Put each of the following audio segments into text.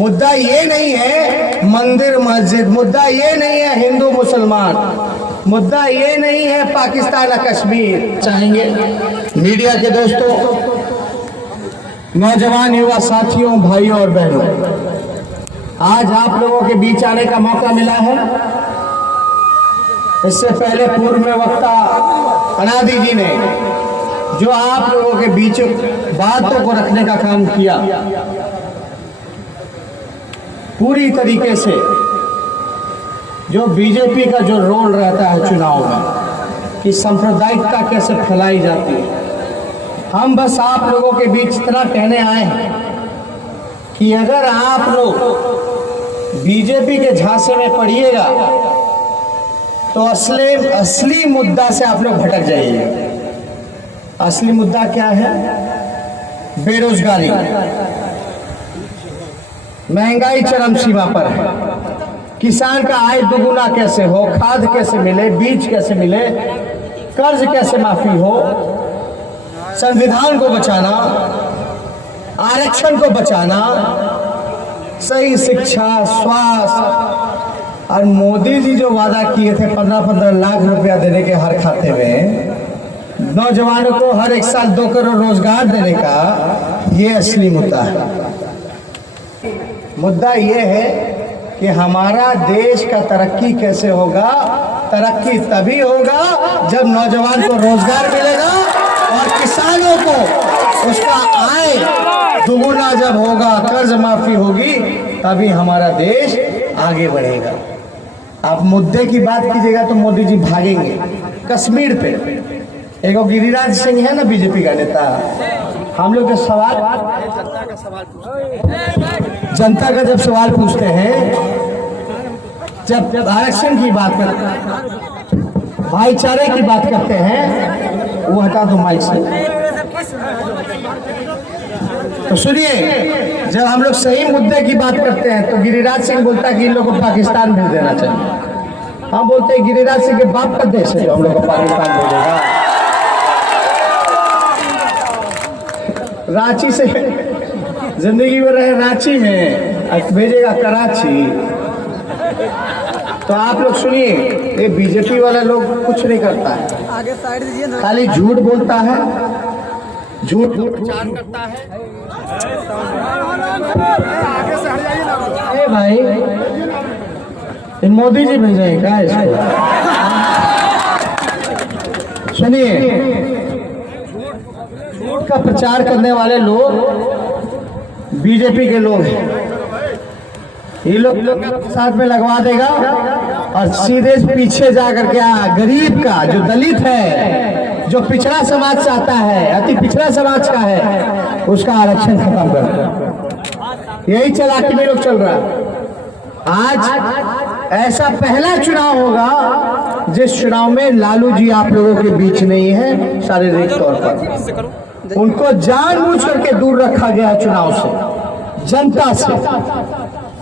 मुद्दा ये नहीं है मंदिर मस्जिद, मुद्दा ये नहीं है हिंदू मुसलमान, मुद्दा ये नहीं है पाकिस्तान और कश्मीर। चाहेंगे मीडिया के दोस्तों, नौजवान युवा साथियों, भाइयों और बहनों, आज आप लोगों के बीच आने का मौका मिला है। इससे पहले पूर्व में वक्ता अनादि जी ने जो आप लोगों के बीच बातों को रखने का काम किया, पूरी तरीके से जो बीजेपी का जो रोल रहता है चुनाव में कि सांप्रदायिकता कैसे फैलाई जाती है, हम बस आप लोगों के बीच इतना कहने आए हैं कि अगर आप लोग बीजेपी के झांसे में पड़िएगा तो असली मुद्दा से आप लोग भटक जाइएगा। असली मुद्दा क्या है? बेरोजगारी, महंगाई चरम सीमा पर है, किसान का आय दुगुना कैसे हो, खाद कैसे मिले, बीज कैसे मिले, कर्ज कैसे माफी हो, संविधान को बचाना, आरक्षण को बचाना, सही शिक्षा, स्वास्थ्य, और मोदी जी जो वादा किए थे 15-15 लाख रुपया देने के हर खाते में, नौजवानों को हर एक साल 2 करोड़ रोजगार देने का, ये असली मुद्दा है। मुद्दा ये है कि हमारा देश का तरक्की कैसे होगा। तरक्की तभी होगा जब नौजवान को रोजगार मिलेगा और किसानों को उसका आय दुगुना जब होगा, कर्ज माफी होगी, तभी हमारा देश आगे बढ़ेगा। आप मुद्दे की बात कीजिएगा तो मोदी जी भागेंगे। कश्मीर पे एक गिरिराज सिंह है ना, बीजेपी का नेता, हम लोग जो जनता का जब सवाल पूछते हैं, जब आरक्षण की बात करते हैं, भाईचारे की बात करते हैं, वो हटा दो माइक से। तो सुनिए, जब हम लोग सही मुद्दे की बात करते हैं तो गिरिराज सिंह बोलता है कि इन लोगों को पाकिस्तान भेज देना चाहिए। हम बोलते हैं गिरिराज सिंह के बाप का देश है जो हम लोग को पाकिस्तान भेजेगा। रांची से जिंदगी में रहे रांची में, भेजेगा कराची। तो आप लोग सुनिए, ये बीजेपी वाला लोग कुछ नहीं करता है, आगे साइड दीजिए ना, खाली झूठ बोलता है, झूठ प्रचार करता है। भाई ये मोदी जी भेजेंगे क्या इसको? सुनिए, झूठ का प्रचार करने वाले लोग बीजेपी के लोग हैं। ये लोग साथ में लगवा देगा और सीधे पीछे जाकर के गरीब का, जो दलित है, जो पिछड़ा समाज से आता है, अति पिछड़ा समाज का है, उसका आरक्षण खत्म कर दो। यही चालाकी में लोग चल रहा है। आज ऐसा पहला चुनाव होगा जिस चुनाव में लालू जी आप लोगों के बीच नहीं है शारीरिक तौर पर। उनको जानबूझ करके दूर रखा गया चुनाव से, जनता से,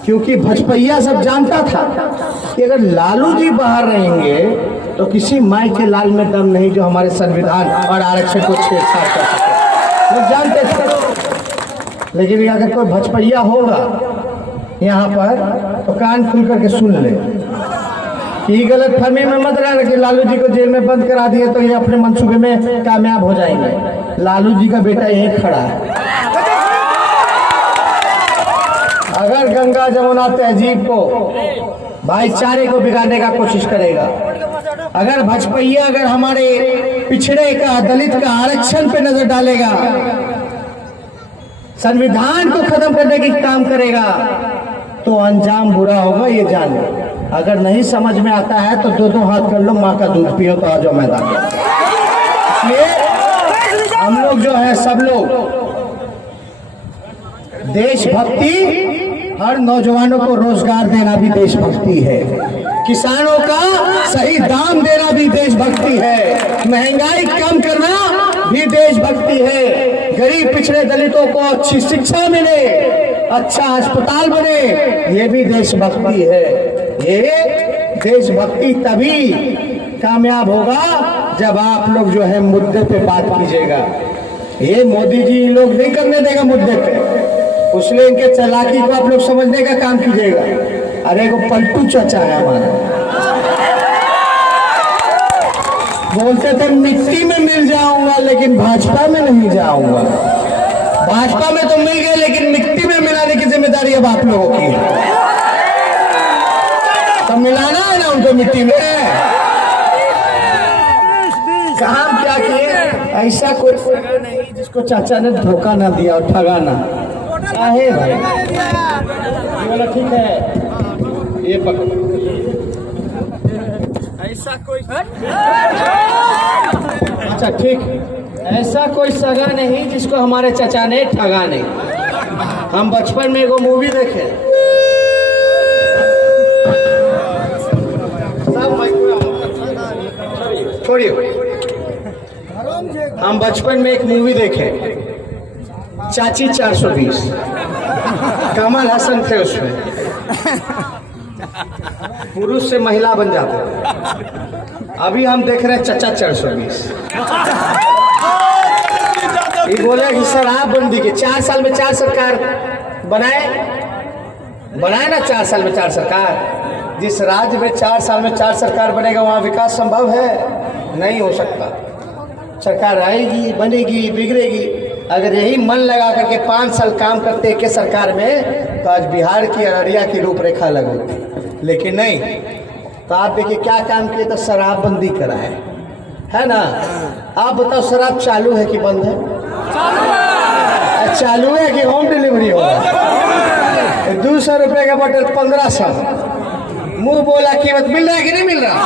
क्योंकि भजपैया सब जानता था कि अगर लालू जी बाहर रहेंगे तो किसी माई के लाल में दम नहीं जो हमारे संविधान और आरक्षण को छेड़छाड़ कर सके। लोग जानते थे। लेकिन अगर कोई भजपैया होगा यहाँ पर तो कान खुल करके सुन ले कि गलत फहमी में मत रहना कि लालू जी को जेल में बंद करा दिए तो ये अपने मंसूबे में कामयाब हो जाएंगे। लालू जी का बेटा यही खड़ा है। अगर गंगा जमुना तहजीब को, भाईचारे को बिगाड़ने का कोशिश करेगा, अगर भजपैया अगर हमारे पिछड़े का, दलित का आरक्षण पे नजर डालेगा, संविधान को खत्म करने की काम करेगा, तो अंजाम बुरा होगा, ये जान लो। अगर नहीं समझ में आता है तो 2-2 हाथ कर लो, माँ का दूध पियो तो आ जाओ मैदान में। इसलिए हम लोग जो है, सब लोग देशभक्ति, हर नौजवानों को रोजगार देना भी देशभक्ति है, किसानों का सही दाम देना भी देशभक्ति है, महंगाई कम करना भी देशभक्ति है, गरीब पिछड़े दलितों को अच्छी शिक्षा मिले, अच्छा अस्पताल बने, ये भी देशभक्ति है। ये देशभक्ति तभी कामयाब होगा जब आप लोग जो है मुद्दे पे बात कीजिएगा। ये मोदी जी लोग नहीं करने देगा मुद्दे पे। उसलिए इनके चालाकी को आप लोग समझने का काम कीजिएगा। अरे एगो पलटू चाचा है हमारा, बोलते थे मिट्टी में मिल जाऊंगा लेकिन भाजपा में नहीं जाऊंगा। भाजपा में तो मिल गए लेकिन मिट्टी में मिलाने की जिम्मेदारी अब आप लोगों की है। तो मिलाना है ना उनको मिट्टी में। काम क्या किए, ऐसा कोई नहीं जिसको चाचा ने धोखा ना दिया और ठगा ना। है भाई ये वाला ठीक है, ये पकड़। ऐसा कोई अच्छा ठीक, ऐसा कोई सगा नहीं जिसको हमारे चाचा ने ठगा नहीं। हम बचपन में एगो मूवी देखे, छोड़िए, हम बचपन में एक मूवी देखे चाची 420, कमल हसन थे उसमें, पुरुष से महिला बन जाते। अभी हम देख रहे हैं चाचा 420। ये बोले कि शराबबंदी के 4 साल में 4 सरकार बनाए ना, 4 साल में 4 सरकार। जिस राज्य में 4 साल में 4 सरकार बनेगा वहाँ विकास संभव है? नहीं हो सकता। सरकार आएगी, बनेगी, बिगड़ेगी। अगर यही मन लगा करके 5 साल काम करते के सरकार में तो आज बिहार की अररिया की रूपरेखा अलग होती, लेकिन नहीं। तो आप देखिए क्या काम किए, तो शराबबंदी कराए, है ना। आप बताओ शराब चालू है कि बंद है? चालू है कि होम डिलीवरी होगा? 200 रुपये का बोतल 1500, मुंह बोला कीमत मिल रहा है कि नहीं मिल रहा?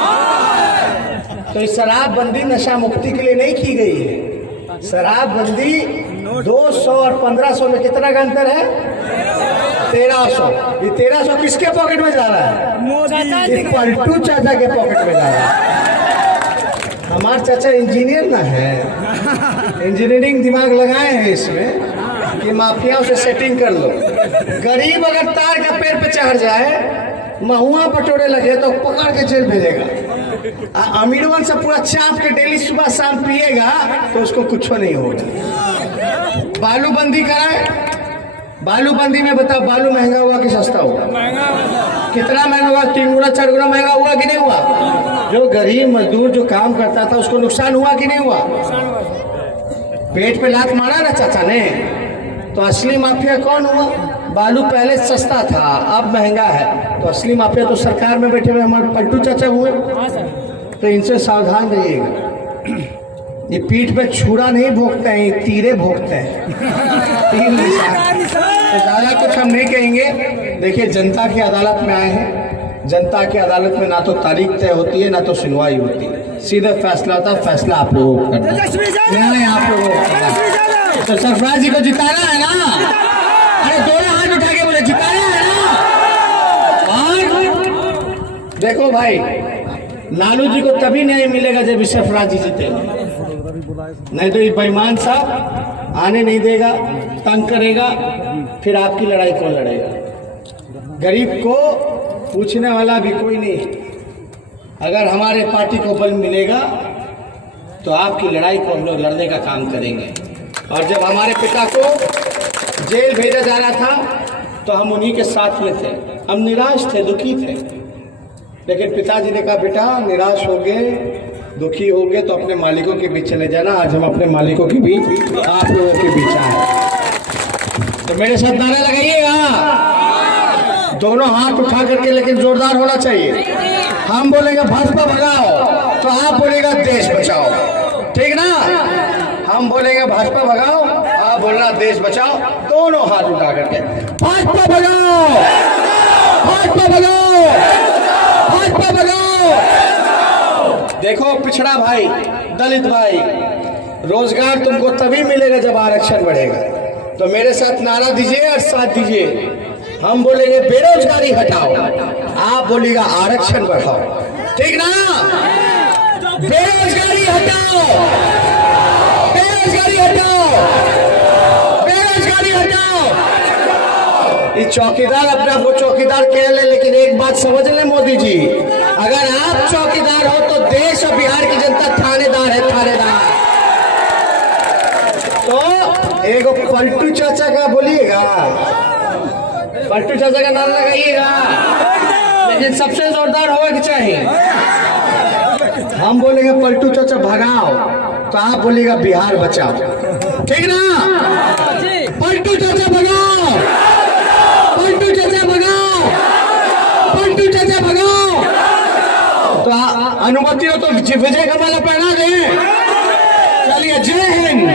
तो इस शराबबंदी नशा मुक्ति के लिए नहीं की गई है। शराबबंदी 200 और 1500 में कितना का अंतर है? 1300। ये 1300 किसके पॉकेट में जा रहा है? ये पलटू चाचा के पॉकेट में जा रहा है। हमारे चाचा इंजीनियर ना है, इंजीनियरिंग दिमाग लगाए हैं इसमें कि माफियाओं से सेटिंग कर लो। गरीब अगर तार का पेड़ पे चढ़ जाए, महुआ पटोरे लगे तो पकड़ के जेल भेजेगा। अमीरवन से पूरा चाप के डेली सुबह शाम पिएगा तो उसको कुछ नहीं होगा। बालूबंदी कराए, बालूबंदी में बताओ बालू महंगा हुआ कि सस्ता हुआ? कितना महंगा हुआ? 3 गुना 4 गुना महंगा हुआ कि नहीं हुआ? जो गरीब मजदूर जो काम करता था उसको नुकसान हुआ कि नहीं हुआ? पेट पे लात मारा ना चाचा ने। तो असली माफिया कौन हुआ? बालू पहले सस्ता था, अब महंगा है। तो असली माफिया तो सरकार में बैठे हुए हमारे पलटू चाचा हुए। तो इनसे सावधान रहिएगा। ये पीठ पे छुरा नहीं भोगते हैं, ये तीरे भोगते हैं। तो ज़्यादा कुछ हम नहीं कहेंगे। देखिए जनता की अदालत में आए हैं, जनता की अदालत में ना तो तारीख तय होती है ना तो सुनवाई होती है, सीधे फैसला होता है। फैसला आप लोगों को करना है, आप लोगों को। तो सरफराज जी को जिताना है ना? अरे दोनों हाथ उठा के बोले जिताना है ना? और देखो भाई, लालू जी को तभी नहीं मिलेगा जब सरफराज जी जीतेगा, नहीं तो ये बेईमान साहब आने नहीं देगा, तंग करेगा, फिर आपकी लड़ाई कौन लड़ेगा? गरीब को पूछने वाला भी कोई नहीं। अगर हमारे पार्टी को बल मिलेगा तो आपकी लड़ाई को हम लोग लड़ने का काम करेंगे। और जब हमारे पिता को जेल भेजा जा रहा था तो हम उन्हीं के साथ में थे। हम निराश थे, दुखी थे, लेकिन पिताजी ने कहा बेटा निराश हो गए, दुखी हो गए तो अपने मालिकों के बीच चले जाना। आज हम अपने मालिकों के बीच, आप लोगों के बीच आए। तो मेरे साथ नारा लगाइएगा, दोनों हाथ उठा करके, लेकिन जोरदार होना चाहिए। हम बोलेंगे भाजपा भगाओ तो आप बोलेगा देश बचाओ, ठीक ना? हम बोलेंगे भाजपा भगाओ, आप बोलना देश बचाओ। दोनों हाथ उठा करके भाजपा भगाओ, भाजपा भगाओ, भाजपा भगाओ। देखो पिछड़ा भाई, दलित भाई, रोजगार तुमको तभी मिलेगा जब आरक्षण बढ़ेगा। तो मेरे साथ नारा दीजिए और साथ दीजिए। हम बोलेंगे बेरोजगारी हटाओ, आप बोलिएगा आरक्षण बढ़ाओ, ठीक ना? बेरोजगारी हटाओ, बेरोजगारी हटाओ, बेरोजगारी हटाओ। ये चौकीदार अपने आप को चौकीदार कह ले, लेकिन एक बात समझ ले मोदी जी, अगर आप चौकीदार हो तो देश और बिहार की जनता थानेदार है, थानेदार। तो एगो पलटू चाचा का बोलिएगा, पलटू चाचा का नाम लगाइएगा, लेकिन सबसे जोरदार होगा कि चाहिए। हम बोलेंगे पलटू चाचा भगाओ, तो आप बोलिएगा बिहार बचाओ, ठीक ना? पलटू चाचा भगाओ, पलटू चाचा भगाओ, पलटू चाचा भगाओ। तो अनुमति हो तो विजय का माला पहना दे। चलिए, जय हिंद।